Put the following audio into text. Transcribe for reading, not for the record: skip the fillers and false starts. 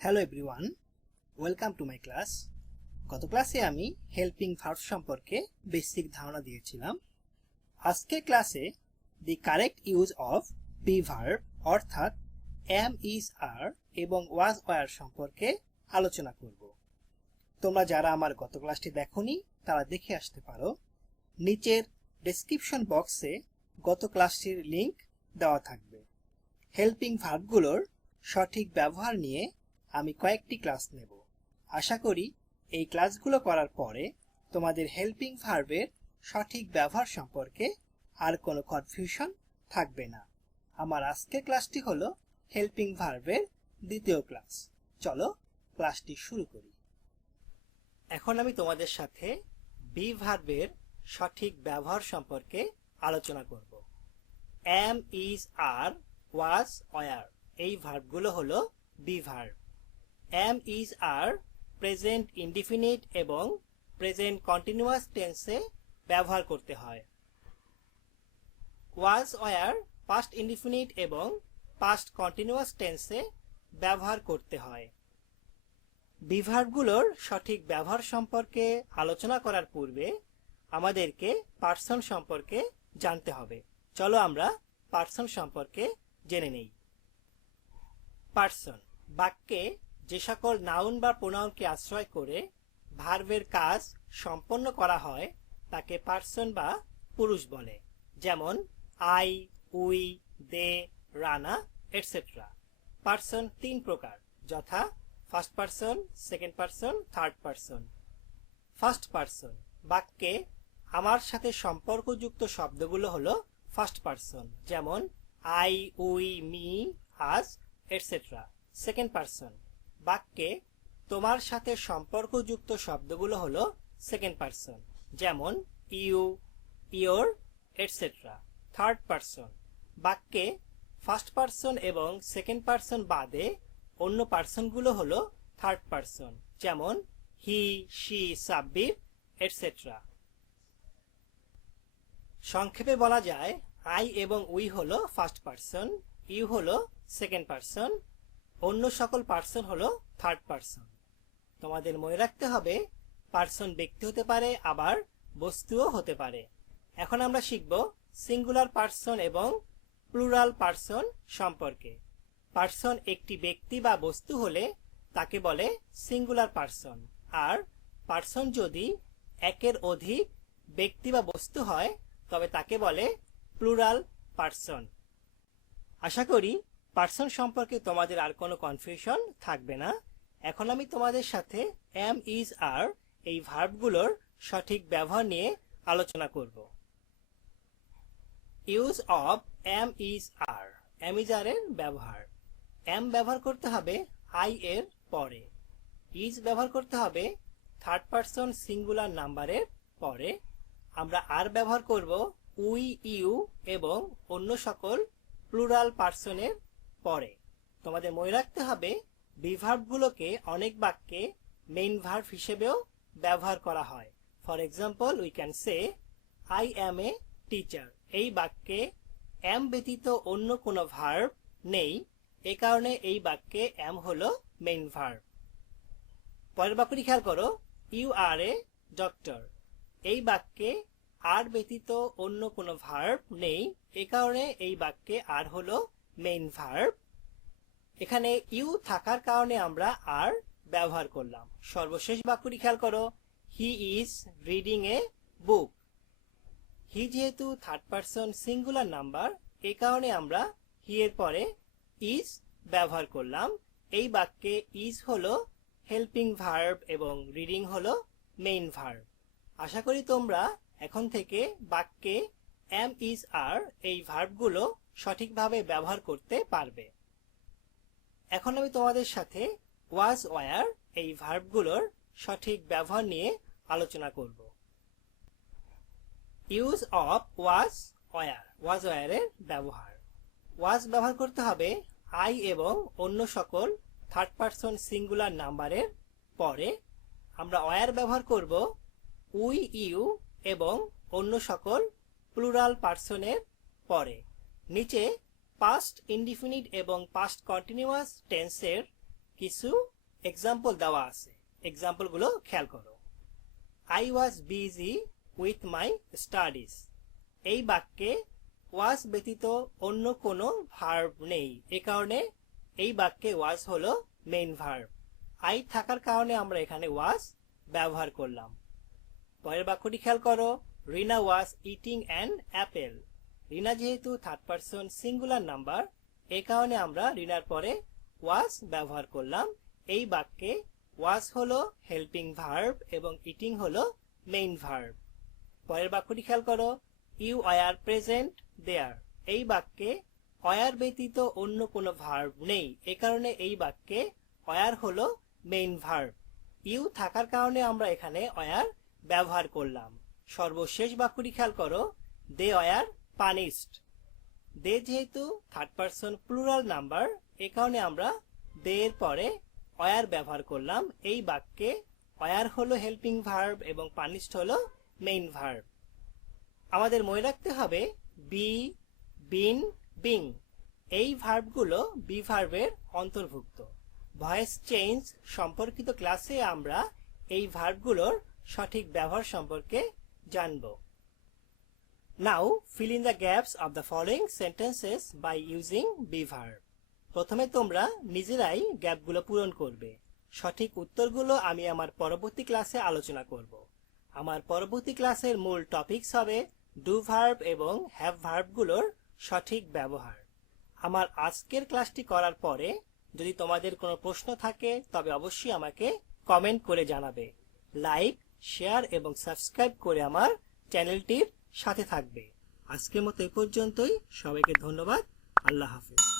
Hello everyone, welcome to my class. গত ক্লাসে আমি হেল্পিং ভার্ব সম্পর্কে বেসিক ধারণা দিয়েছিলাম। আজকের ক্লাসে the correct use of be verb অর্থাৎ এম, ইজ, আর এবং ওয়াজ, ওয়ার সম্পর্কে আলোচনা করব। তোমরা যারা আমার গত ক্লাসটি দেখোনি তারা দেখে আসতে পারো। নিচের ডেসক্রিপশন বক্সে গত ক্লাসটির লিংক দেওয়া থাকবে। হেল্পিং ভার্বগুলোর সঠিক ব্যবহার নিয়ে আমি কয়েকটি ক্লাস নেব। আশা করি এই ক্লাসগুলো করার পরে তোমাদের হেল্পিং ভার্বের সঠিক ব্যবহার সম্পর্কে আর কোনো কনফিউশন থাকবে না। আমার আজকের ক্লাসটি হলো হেল্পিং ভার্বের দ্বিতীয় ক্লাস। চলো ক্লাসটি শুরু করি। এখন আমি তোমাদের সাথে বি ভার্বের সঠিক ব্যবহার সম্পর্কে আলোচনা করব। Am, is, are, was, were এই ভার্বগুলো হলো be verb. Am, is, are present indefinite এবং প্রেজেন্ট কন্টিনিউয়াস টেন্সে ব্যবহার করতে হয়। ওয়াজ, ওয়ার পাস্ট ইনডিফিনিট এবং পাস্ট কন্টিনিউয়াস টেন্সে ব্যবহার করতে হয়। বি ভার্বগুলোর সঠিক ব্যবহার সম্পর্কে আলোচনা করার পূর্বে আমাদেরকে পার্সন সম্পর্কে জানতে হবে। চলো আমরা পার্সন সম্পর্কে জেনে নেই। পার্সন বাক্যে যে সকল নাউন বা প্রোনাউনকে আশ্রয় করে ভার্বের কাজ সম্পন্ন করা হয় তাকে পার্সন বা পুরুষ বলে। যেমন I, we, they, Rana etcetera. Person তিন প্রকার, যথা first person, second person, third person. First person বাক্যে আমার সাথে সম্পর্কযুক্ত শব্দগুলো হলো ফার্স্ট পার্সন, যেমন I, we, me, us etcetera. Second person বাক্যে তোমার সাথে সম্পর্কযুক্ত শব্দগুলো হলো সেকেন্ড পার্সন, যেমন you, your etcetera. Third person বাক্যে ফার্স্ট পার্সন এবং সেকেন্ড পার্সন বাদে অন্য পার্সনগুলো হলো থার্ড পার্সন, যেমন হি, শি, সাব্বির এটসেট্রা। সংক্ষেপে বলা যায় আই এবং উই হলো ফার্স্ট পার্সন, ইউ হলো সেকেন্ড পার্সন, অন্য সকল পার্সন হলো থার্ড পার্সন। তোমাদের মনে রাখতে হবে পার্সন ব্যক্তি হতে পারে, আবার বস্তুও হতে পারে। এখন আমরা শিখব সিঙ্গুলার পার্সন এবং প্লুরাল পার্সন সম্পর্কে। পার্সন একটি ব্যক্তি বা বস্তু হলে তাকে বলে সিঙ্গুলার পার্সন, আর পার্সন যদি একের অধিক ব্যক্তি বা বস্তু হয় তবে তাকে বলে প্লুরাল পার্সন। আশা করি পার্সন সম্পর্কে তোমাদের আর কোনো কনফিউশন থাকবে না। এখন আমি তোমাদের সাথে এম, ইজ, আর এই ভার্বগুলোর সঠিক ব্যবহার নিয়ে আলোচনা করব। Use of am, is, are. Am, is, are এর ব্যবহার। এম ব্যবহার করতে হবে আই এর পরে। ইজ ব্যবহার করতে হবে থার্ড পার্সন সিঙ্গুলার নাম্বারের পরে। আমরা আর ব্যবহার করব উই, ইউ এবং অন্য সকল প্লুরাল পার্সনের পরে। তোমাদের মনে রাখতে হবে বি ভার্বগুলোকে অনেক বাক্যে মেইন ভার্ব হিসেবেও ব্যবহার করা হয়। For example, we can say I am a teacher. এই বাক্যে এম ব্যতীত অন্য কোনো ভার্ব নেই, এ কারণে এই বাক্যে এম হলো মেইন ভার্ব। পরের বাক্যটি খেয়াল করো, ইউ আর এ ডক্টর। এই বাক্যে আর ব্যতীত অন্য কোনো ভার্ব নেই, এ কারণে এই বাক্যে আর হলো মেইন ভার্ব। এখানে ইউ থাকার কারণে আমরা আর ব্যবহার করলাম। সর্বশেষ বাক্যটি খেয়াল করো, হি ইজ রিডিং এ বুক। হি যেহেতু থার্ড পার্সন সিঙ্গুলার নাম্বার, এ কারণে আমরা হি এর পরে ইজ ব্যবহার করলাম। এই বাক্যে ইজ হলো হেল্পিং ভার্ব এবং রিডিং হলো মেইন ভার্ব। আশা করি তোমরা এখন থেকে বাক্যে এম, ইজ, আর এই ভার্বগুলো সঠিকভাবে ব্যবহার করতে পারবে। এখন আমি তোমাদের সাথে ওয়াজ, ওয়ার এই ভার্বগুলোর সঠিক ব্যবহার নিয়ে আলোচনা করব। Use of was, were. Was, ওয়ারের ব্যবহার। ওয়াজ ব্যবহার করতে হবে আই এবং অন্য সকল থার্ড পার্সন সিঙ্গুলার নাম্বারের পরে। আমরা ওয়ার ব্যবহার করব উই, ইউ এবং অন্য সকল প্লুরাল পার্সনের পরে। নিচে পাস্ট ইনডিফিনিট এবং পাস্ট কন্টিনিউয়াস টেন্সের কিছু এক্সাম্পল দেওয়া আছে, এক্সাম্পলগুলো খেয়াল করো। I was busy with my studies. এই বাক্যে ওয়াজ ব্যতীত অন্য কোনো ভার্ব নেই, এ কারণে এই বাক্যে ওয়াজ হলো মেইন ভার্ব। আই থাকার কারণে আমরা এখানে ওয়াজ ব্যবহার করলাম। পরের বাক্যটি খেয়াল করো, রিনা ওয়াজ ইটিং অ্যান অ্যাপেল। রিনা যেহেতু থার্ড পারসন সিঙ্গুলার নাম্বার, এ কারণে আমরা রিনার পরে ওয়াজ ব্যবহার করলাম। এই বাক্যে ওয়াজ হলো হেল্পিং ভার্ব এবং ইটিং হলো মেইন ভার্ব। পরের বাক্যটি খেয়াল করো, ইউ আর প্রেজেন্ট দেয়ার। এই বাক্যে ওয়ার ব্যতীত অন্য কোনো ভার্ব নেই, এ কারণে এই বাক্যে ওয়ার হলো মেইন ভার্ব। ইউ থাকার কারণে আমরা এখানে ওয়ার ব্যবহার করলাম। সর্বশেষ বাক্যটি খেয়াল করো, দে ওয়ার পানিশড। দে যেহেতু থার্ড পারসন প্লুরাল নাম্বার, এ কারণে আমরা দে এর পরে ওয়ার ব্যবহার করলাম। এই বাক্যে ওয়ার হলো হেল্পিং ভার্ব এবং পানিশড হলো মেইন ভার্ব। আমাদের মনে রাখতে হবে বি, বিন, বিং এই ভার্বগুলো বি ভার্বের অন্তর্ভুক্ত। ভয়েস চেঞ্জ সম্পর্কিত ক্লাসে আমরা এই ভার্বগুলোর সঠিক ব্যবহার সম্পর্কে জানব। নাও fill in the gaps of the following sentences by using be verb. প্রথমে তোমরা নিজেরাই গ্যাপগুলো পূরণ করবে। সঠিক উত্তরগুলো আমি আমার পরবর্তী ক্লাসে আলোচনা করব। আমার পরবর্তী ক্লাসের মূল টপিকস হবে ডু ভার্ব এবং হ্যাভ ভার্বগুলোর সঠিক ব্যবহার। আমার আজকের ক্লাসটি করার পরে যদি তোমাদের কোনো প্রশ্ন থাকে তবে অবশ্যই আমাকে কমেন্ট করে জানাবে। লাইক, শেয়ার এবং সাবস্ক্রাইব করে আমার চ্যানেলটির সাথে থাকবে। আজকের মতো এই পর্যন্তই। সবাইকে ধন্যবাদ। আল্লাহ হাফেজ।